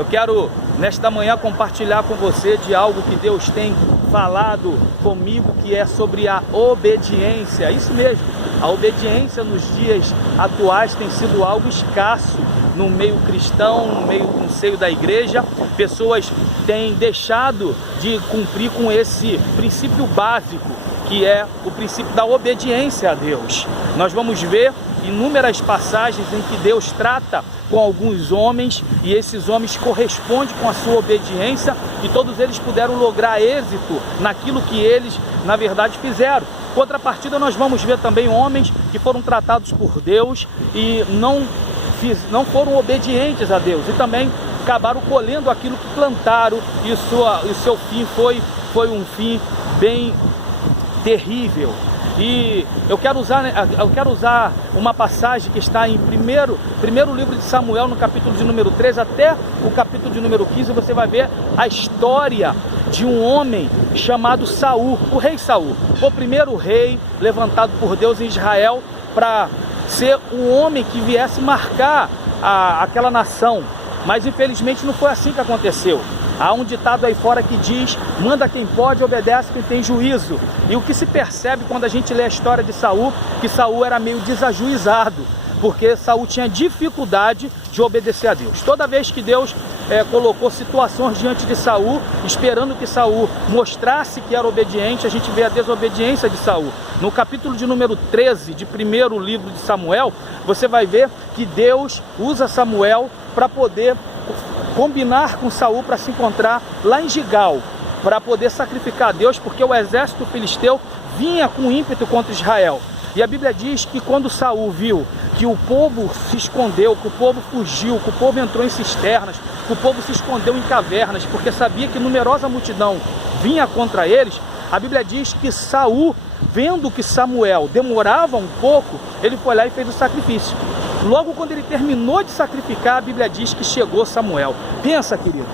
Eu quero nesta manhã compartilhar com você de algo que Deus tem falado comigo, que é sobre a obediência. Isso mesmo, a obediência nos dias atuais tem sido algo escasso no meio cristão, no seio da igreja. Pessoas têm deixado de cumprir com esse princípio básico, que é o princípio da obediência a Deus. Nós vamos ver inúmeras passagens em que Deus trata com alguns homens e esses homens correspondem com a sua obediência, e todos eles puderam lograr êxito naquilo que eles na verdade fizeram. Contrapartida, nós vamos ver também homens que foram tratados por Deus e não foram obedientes a Deus, e também acabaram colhendo aquilo que plantaram, e o seu fim foi um fim bem terrível. E eu quero usar uma passagem que está em primeiro livro de Samuel, no capítulo de número 13 até o capítulo de número 15. Você vai ver a história de um homem chamado Saul, o rei Saul. Foi o primeiro rei levantado por Deus em Israel para ser um homem que viesse marcar aquela nação. Mas infelizmente não foi assim que aconteceu. Há um ditado aí fora que diz: manda quem pode, obedece quem tem juízo. E o que se percebe quando a gente lê a história de Saul, que Saul era meio desajuizado, porque Saul tinha dificuldade de obedecer a Deus. Toda vez que Deus colocou situações diante de Saul, esperando que Saul mostrasse que era obediente, a gente vê a desobediência de Saul. No capítulo de número 13 de primeiro livro de Samuel, você vai ver que Deus usa Samuel para poder combinar com Saul para se encontrar lá em Gigal, para poder sacrificar a Deus, porque o exército filisteu vinha com ímpeto contra Israel. E a Bíblia diz que quando Saul viu que o povo se escondeu, que o povo fugiu, que o povo entrou em cisternas, que o povo se escondeu em cavernas, porque sabia que numerosa multidão vinha contra eles, a Bíblia diz que Saul, vendo que Samuel demorava um pouco, ele foi lá e fez o sacrifício. Logo quando ele terminou de sacrificar, a Bíblia diz que chegou Samuel. Pensa, querido,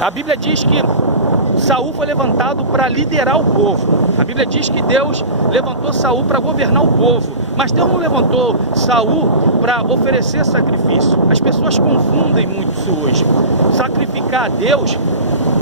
a Bíblia diz que Saul foi levantado para liderar o povo. A Bíblia diz que Deus levantou Saul para governar o povo, mas Deus não levantou Saul para oferecer sacrifício. As pessoas confundem muito isso hoje. Sacrificar a Deus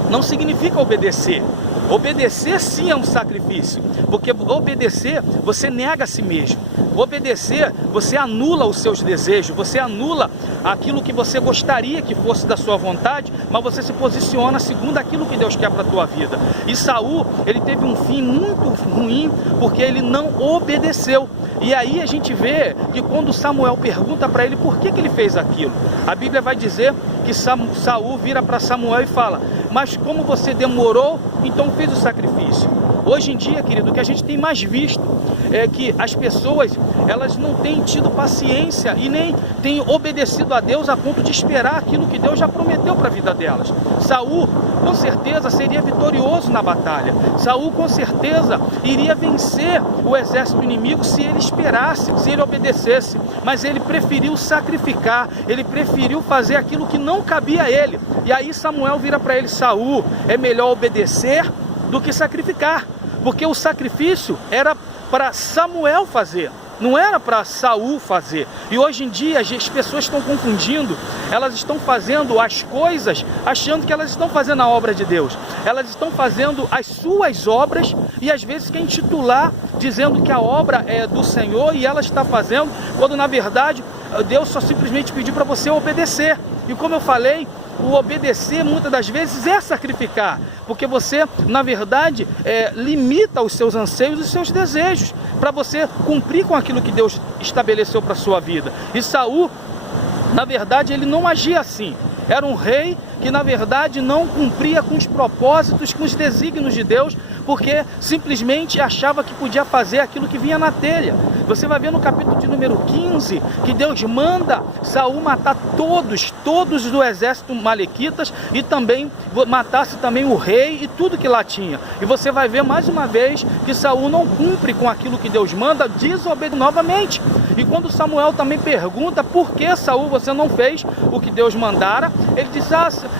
não significa obedecer. Obedecer sim é um sacrifício, porque obedecer você nega a si mesmo. Obedecer, você anula os seus desejos, você anula aquilo que você gostaria que fosse da sua vontade, mas você se posiciona segundo aquilo que Deus quer para a tua vida. E Saul, ele teve um fim muito ruim, porque ele não obedeceu. E aí a gente vê que quando Samuel pergunta para ele por que ele fez aquilo, a Bíblia vai dizer que Saul vira para Samuel e fala: mas como você demorou, então fez o sacrifício. Hoje em dia, querido, o que a gente tem mais visto é que as pessoas, elas não têm tido paciência e nem têm obedecido a Deus a ponto de esperar aquilo que Deus já prometeu para a vida delas. Saul, com certeza, seria vitorioso na batalha. Saul, com certeza, iria vencer o exército inimigo se ele esperasse, se ele obedecesse. Mas ele preferiu sacrificar, ele preferiu fazer aquilo que não cabia a ele. E aí Samuel vira para ele: Saul, é melhor obedecer do que sacrificar, porque o sacrifício era para Samuel fazer, não era para Saul fazer. E hoje em dia as pessoas estão confundindo, elas estão fazendo as coisas achando que elas estão fazendo a obra de Deus. Elas estão fazendo as suas obras e às vezes querem titular dizendo que a obra é do Senhor e ela está fazendo, quando na verdade Deus só simplesmente pediu para você obedecer. E como eu falei, o obedecer muitas das vezes é sacrificar, porque você na verdade limita os seus anseios e os seus desejos para você cumprir com aquilo que Deus estabeleceu para a sua vida. E Saul, na verdade, ele não agia assim. Era um rei que na verdade não cumpria com os propósitos, com os desígnios de Deus, porque simplesmente achava que podia fazer aquilo que vinha na telha. Você vai ver no capítulo de número 15 que Deus manda Saul matar todos do exército malequitas e também matasse também o rei e tudo que lá tinha. E você vai ver mais uma vez que Saul não cumpre com aquilo que Deus manda, desobedece novamente. E quando Samuel também pergunta por que Saul você não fez o que Deus mandara, ele diz: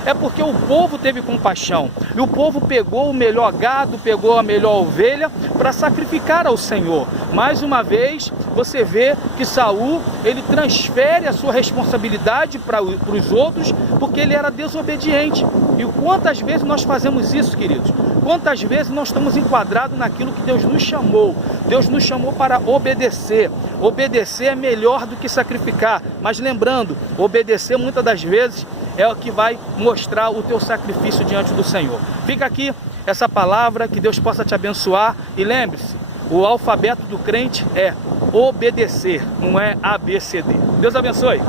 é porque o povo teve compaixão. E o povo pegou o melhor gado, pegou a melhor ovelha para sacrificar ao Senhor. Mais uma vez, você vê que Saul, ele transfere a sua responsabilidade para os outros, porque ele era desobediente. E quantas vezes nós fazemos isso, queridos? Quantas vezes nós estamos enquadrados naquilo que Deus nos chamou? Deus nos chamou para obedecer. Obedecer é melhor do que sacrificar. Mas lembrando, obedecer muitas das vezes é o que vai mostrar o teu sacrifício diante do Senhor. Fica aqui essa palavra, que Deus possa te abençoar. E lembre-se, o alfabeto do crente é obedecer, não é ABCD. Deus abençoe.